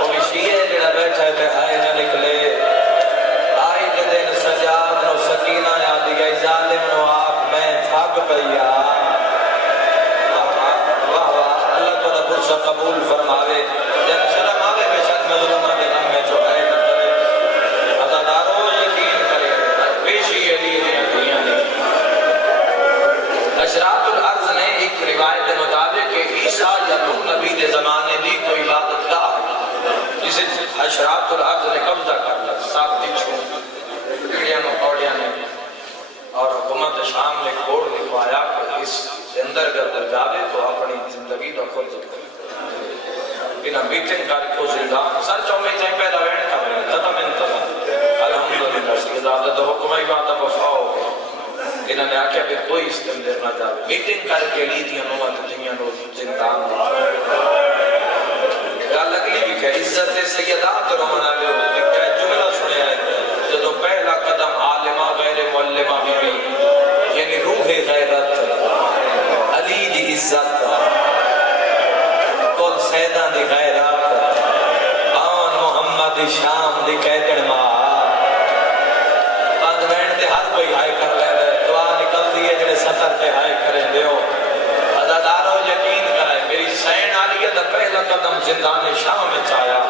وہ بھی شیعہ جڑا بیٹھا ہے بہائے نہ نکلے آئی دے دن سجاد نو سکینہ یادی گئی ظالم نو آپ میں تھاک گیا. واہ واہ اللہ تو رب سے قبول فرماوے جن شرم آوے بے شک مظلومہ کے غم میں چھوڑائے نہ کرے. عزادارو یقین کرے پیشی علی دنیا نے. اشراط الارض نے ایک روایت مطابق کہ عیسیٰ یا نوح نبی دے زمانے دی کوئی عبادت گاہ جسے اشراط الارض نے قبضہ کر لیا. ساتھ چھو کیڑیاں مکوڑیاں نے اور حکومت شام نے کوڑ لکھوایا کہ اس اندر گردر جاوے تو اپنی زندگی کا خود کرے. انہاں میٹنگ کر کو زندان سر چومے چاہیں پہلا وین کر رہے ہیں ختم انتظام الحمدللہ سیدادت حکم عبادت وفاؤ. انہاں نے آکھیا کہ کوئی اس کے اندر نہ جاوے. میٹنگ کر کے لی دیا نوات دنیا نو زندان دیا. گل اگلی بھی کہ عزت سیدات رومنا لے ہو کہ جملہ سنے آئے جدو پہلا قدم عالمہ غیر معلمہ بھی یعنی روح غیرت علی دی عزت کل سیدہ دی غیرت آن محمد شام دی کہتن ماں آن وین تے ہر کوئی ہائے کر لے دے دعا نکل دیئے جنہیں سطر تے ہائے کریں دے ہو. عزادارو یقین کرے میری سین آلیہ دا پہلا قدم زندان شام میں چایا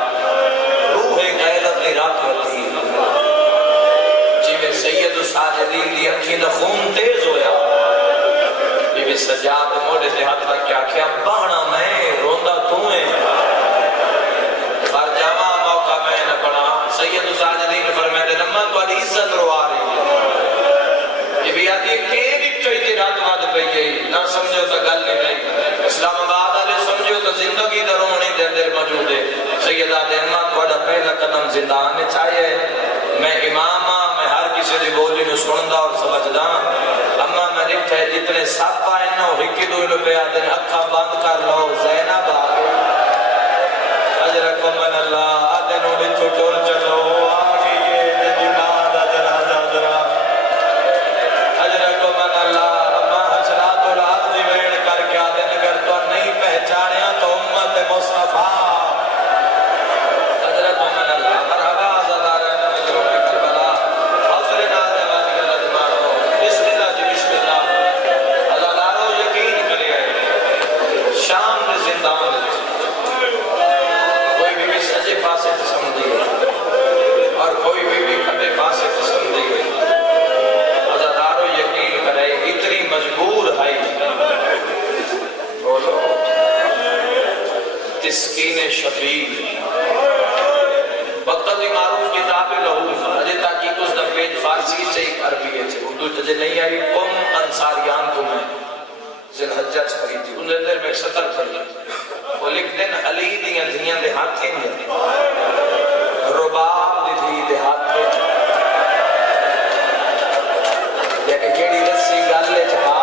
روح غیرت دی رات ہوتی جی سید ساجدین دی اکھی دا خون تیز ہویا. بی سجاد موڑے سے ہاتھ رکھ کیا کیا بہنا میں روندہ تمہیں پر جاوہ موقع میں نہ پڑا. سید ساجدین فرمائے دے نمہ تو آدھی عزت رو آ رہی یہ بھی آدھی کہیں بھی چوئی تھی رات واد پہ گئی نہ سمجھو تو گل نہیں رہی. اسلام آباد آلے سمجھو تو زندگی درونی دے اندر موجود ہے. سیدہ دے امہ تو پہلا قدم زندان چاہیے. میں امامہ میں ہر کسی دی بولی نو سندا اور سمجھدا اما میں دیکھتا جتنے سب آئے نو ہکی دو انہوں پہ آدھے اکھا بند کر لو زینب آگے اجرکم من اللہ آدھے نو بھی چھوٹور چلو آگے یہ جناد اجر حضر اجرکم من اللہ اما حشرات الارض ویڑ کر کے آدھے اگر تو نہیں پہچانیا تو امت مصطفیٰ اجرکم من اللہ مرحبا عزادار مجرم کربلا حضر ناظر والی غلط مارو بسم اللہ جی بسم اللہ عزادارو یقین کرے گئے شام دے زندان کوئی بھی سجے پاسے پسند دی اور کوئی بھی کھٹے پاسے پسند دی عزادارو یقین کرے اتنی مجبور ہے بولو تسکین شفیع وقتی معروف کتاب لہو اجے تاکہ اس دفعے فارسی سے ایک عربی ہے اردو ججے نہیں آئی کم انصاریان تمہیں ذلحجہ چھری تھی ان اندر میں سطر پڑی وہ لکھ دن علی دیاں دیاں دے ہاتھ کھیں گے رباب دی تھی دے ہاتھ کھیں یعنی کیڑی رسی گالے چھا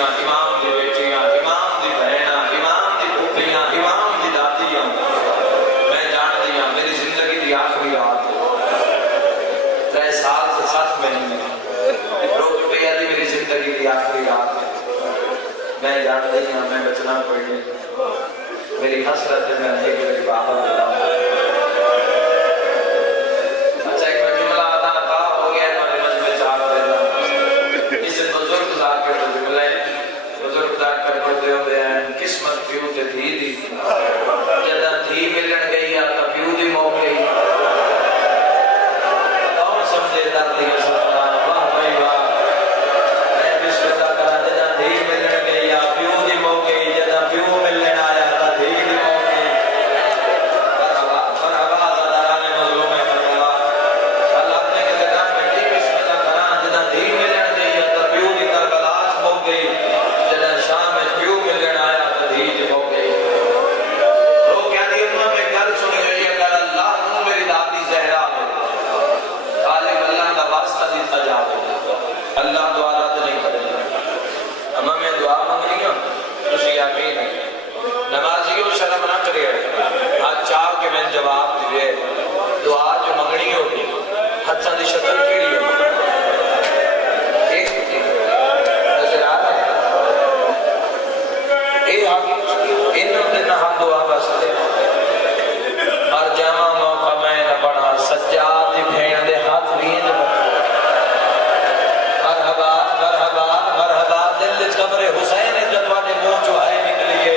بیٹیاں امام دی بیٹیاں امام دی بہناں امام دی پھوپھیاں امام دی دادیاں میں جان دیا میری زندگی دی آخری رات 3 سال سے 7 مہینے روک پہ دی میری زندگی دی آخری رات میں جان دیا میں بچنا پڑی میری حسرت میں رہے کہ میری بابا بلا اچھا ایک جملہ عطا ہو گیا ہمارے مجمع چار دینا اس بزرگ ذا کے جملے بزرگ ذا کر پڑھتے ہوئے ہیں قسمت پیو تے دھی دی جدہ دھی ملن گئی آتا پیو دی موقع گئی کون سمجھے دردی کے سپنا واہ بھائی واہ میں بسم اللہ کرا جدہ دھی ملن گئی آ پیو دی موقع گئی جدہ پیو ملن آیا تا دھی دی موقع گئی مرحبا زداران مظلوم کربلا اللہ اپنے کے دکان میں ٹھیک بسم اللہ کرا جدہ دھی ملن گئی تا پیو دی کربلا موقع گئی جدہ شام میں پیو ملن آیا تا دھی دی موقع گئی لوگ یعنی انہوں میں گھر سنے گئی اگر اللہ نو میری دادی زہرا ہے خالق اللہ کا واسطہ دیتا جاوے اللہ دعا رد نہیں کرے اما میں دعا مانگنی ہوں تسی آمین نمازی کو شرم نہ کرے آج چاہ کہ میں جواب دیئے دعا جو مانگنی ہوگی حدثہ دی شکل کیڑی ہے نظر آ رہا ہے اے آگی انہوں نے نہ دعا بستے مر جامع موقع میں نہ پڑھا سجاد بھین دے ہاتھ بھی نہ مرحبا مرحبا مرحبا دل قبر حسین جدوانے منہ چوہائے نکلیے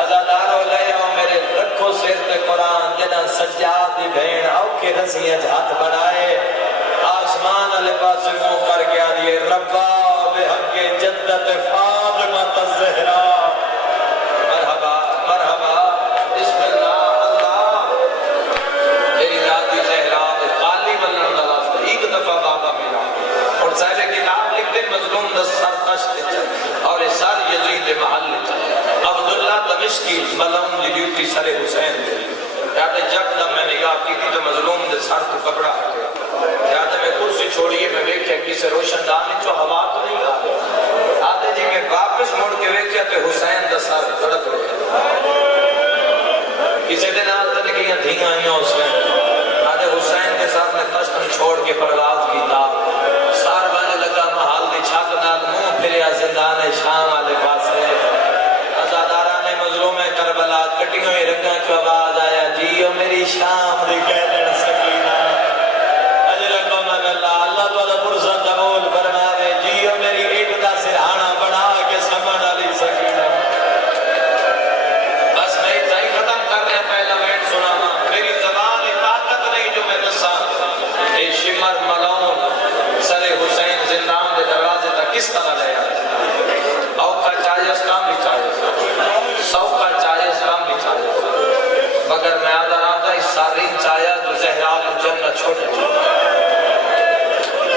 ازادارو لے آؤ میرے رکھو سر تے قرآن جنہ سجاد بھین اوکے رسیاں ہاتھ بڑھائے آسمان علی پاس منہ کر گیا دیئے ربا بحق جدت فاطمہ الزہرا مرحبا مرحبا بسم اللہ اللہ میری دادی زہرا خالی بلن دا واسطہ ایک دفعہ بابا ملا اور صاحب کتاب لکھتے مظلوم دا سر قشت اور سر یزید محل عبداللہ دمشقی ملعون دی ڈیوٹی سر حسین یاد جب جب میں نگاہ کی تھی تو مظلوم دے سر تو کپڑا یاد میں کرسی چھوڑیے میں ویکھیا کسی روشن دانی چو ہوا تو نہیں آ آدھے جی میں واپس موڑ کے ویکھیا تو حسین دا سر تڑپ رہے کسی دن آل تنگیاں دھیاں آئیاں اس میں آدھے حسین کے ساتھ نے تشتن چھوڑ کے پرواز کی تھا سار بانے لگا محال دی چھاک نال منہ پھریا زندان شام آلے پاس ہے ازاداران مظلوم کربلا کٹیوں ہی رنگاں چو آواز آیا جیو میری شام دی کہلن سکینہ اجر قومن اللہ تعالیٰ فرصت قبول فرماوے جیو میری ایک دا سرحانہ بڑھا کے سمن علی سکینہ بس میں اتنا ہی ختم کرنے پہلا ویٹ سنا ماں میری زبان طاقت نہیں جو میں دسا اے شمر ملعون سر حسین زندان دے دروازے تک کس طرح لے آئے اوکھا چاہیے اس کام بھی چاہیے سوکھا چاہیے اس کام بھی چاہیے مگر میں آدھا رہا تھا اس سارین چاہیے جو زہرا کو جنت چھوٹے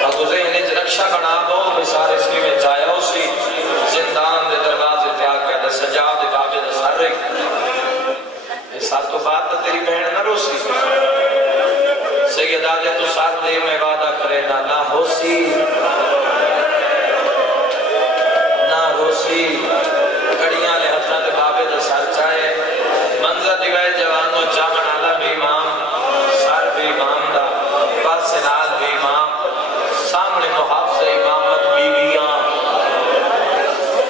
اب اسے انہیں رکشہ بنا دو بسار اس کی میں چاہیے اسی زندان دے دروازے تیار کہتا سجاد بابے دے سر رہی اس سال تو بات تو تیری بہن نہ روسی سید آدھے تو ساتھ دے میں وعدہ کرے نہ ہوسی نہ روسی کڑیاں لے ہفتہ دے بابے دے سر چاہے منظر دیوائے جوانوں چامن آلہ بھی امام سر بھی امام دا پاس نال بھی امام سامنے محافظ امامت بیویاں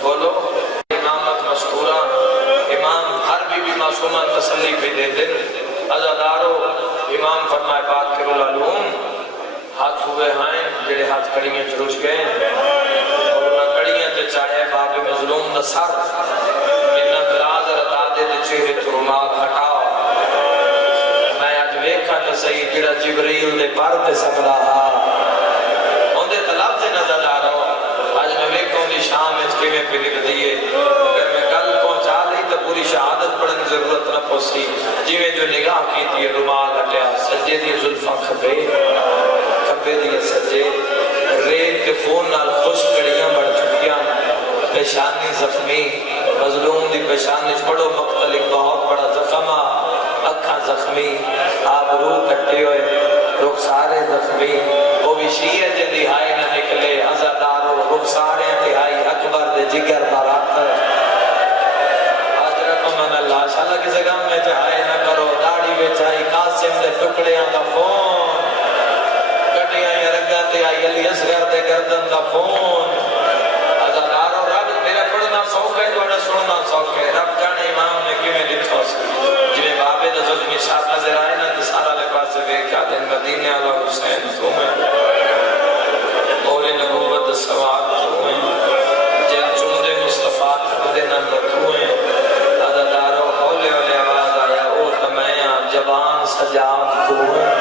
بولو امامت مستورہ امام ہر بی بی معصومہ تسلی پہ دے دن ازادارو امام فرمائے بات کرو العلوم ہاتھ ہوئے ہیں جڑے ہاتھ کڑیاں چروچ گئے اور انہاں کڑیاں تے چاہے باب مظلوم دا سر منت راز رتا دے دے چہرے تو رومال ہٹاؤ میں آج ویکھا تے صحیح جڑا جبریل دے پر تے سکدا ہا ان دے طلب تے نظر آ رہا آج میں ویکھا ان دی شام اس کے میں پھر دیئے اگر میں کل پہنچا لی تو پوری شہادت پڑھنے ضرورت نہ پہنچی جی میں جو نگاہ کی تھی رومال ہٹیا سجے دی زلفاں کھبے دی سجے ریت کے فون نال خوش کڑیاں بڑھ چکیاں پیشانی زخمی مظلوم دی پیشانی پڑھو مقتل ایک بہت بڑا زخمہ اکھاں زخمی آبرو کٹے ہوئے رخسارے زخمی وہ بھی شیعہ جے دہائی نہ نکلے عزادارو رخسارے دہائی اکبر دے جگر بارات ہے اجرکم من اللہ شاءاللہ کسی غم میں جہائے نہ کرو داڑھی بچائی قاسم دے ٹکڑے دا فون کٹیاں یا رگا تے آئی علی اصغر دے گردن دا فون ازادارو رب میرا پڑھنا سوکھ ہے تو سننا سوکھ ہے رب جانے امام نے کیویں لکھا سی جنہیں بابے دا ظلمی شاہ نظر آئے نا تو سارا لباس سے دیکھا دن مدینے اللہ حسین تو میں اور نبوت سواد تو میں جن چندے مصطفیٰ دے نمبر تو میں ازادارو ہولے ہولے آواز آیا او تمیاں جوان سجاد تو میں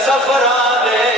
سفران دے